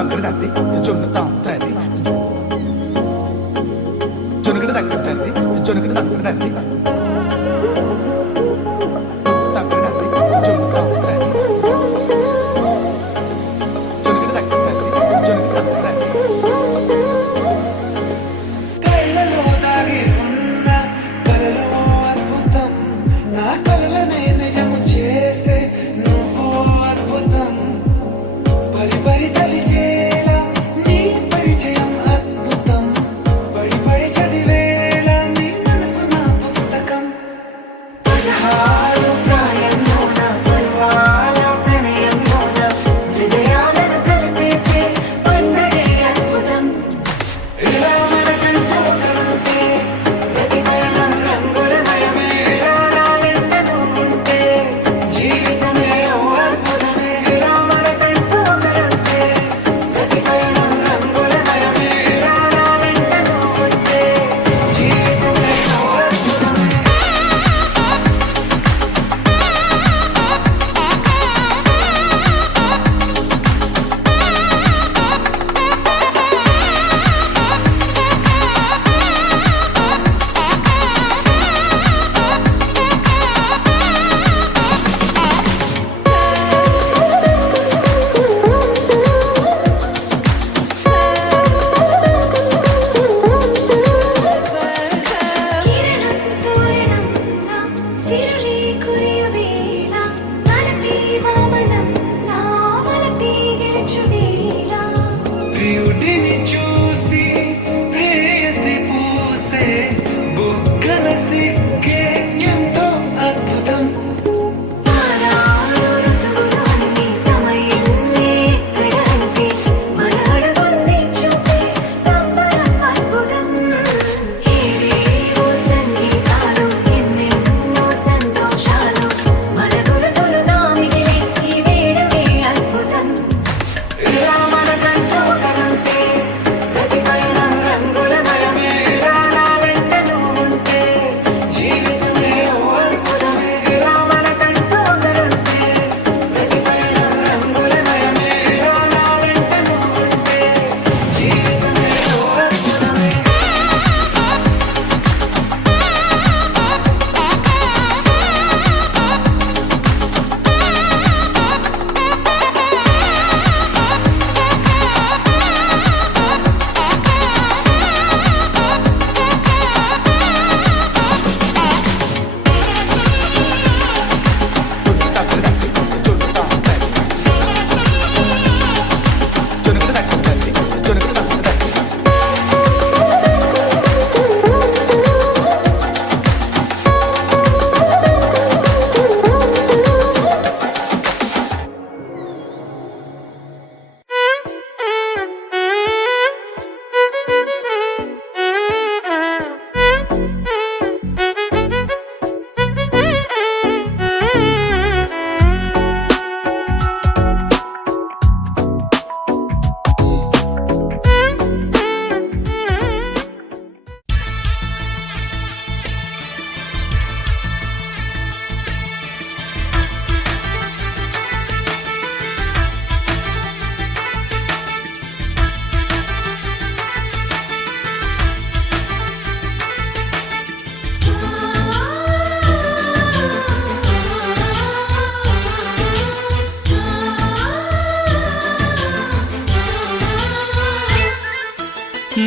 తగ్గడు తంది జొన్ను తాంతది జొనుగడ తగ్గడు తంది జొనుగడ తగ్గడు తంది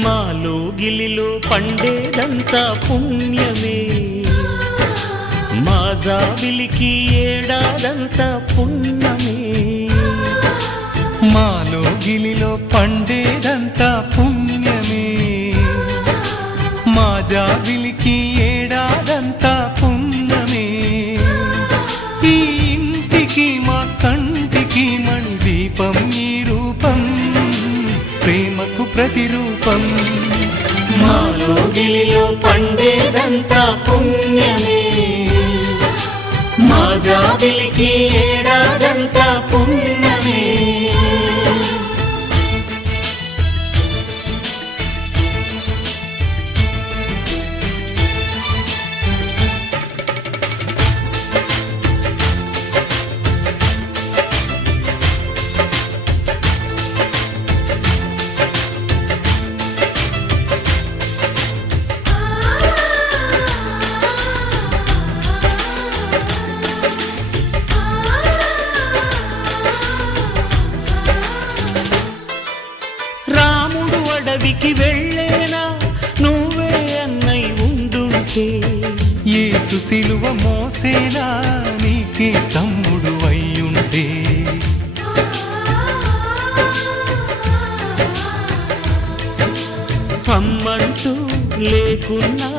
మాలో గిలిలో పండేదంతా పుణ్యమే, మా జాబిలికి ఏడాదంతా పుణ్యమే. మాలో గిలిలో పండేదంతా పుణ్యమే, మా జాబిలికి ఏడాదంతా పుణ్యమే. ఈ ఇంటికి మా కంటికి మణి దీపం ఈ రూపం, ప్రేమకు ప్రతిరూపం. మాలో గిలిలో పండేదంతా పుణ్యమే, మా జాబిలికి ఏడాదంతా పుణ్యమే. యేసు సిలువ మోసేలా నీకే తమ్ముడు అయ్యుంటే అమ్మంటూ లేకున్నా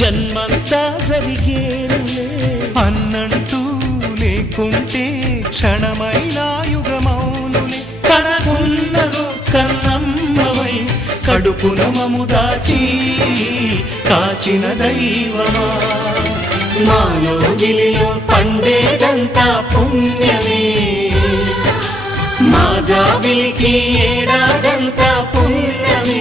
జన్మంతా జరిగేనులే. అన్నంటూ లేకుంటే క్షణమైనా యుగమౌనులే. కనకున్నలో కన్నమ్మవై కడుపున మము దాచి కాచిన దైవమా, మాలో గిలిలో పండేదంతా పుణ్యమే, మా జాబిలికి ఏడాదంతా పుణ్యమే.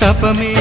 తపమే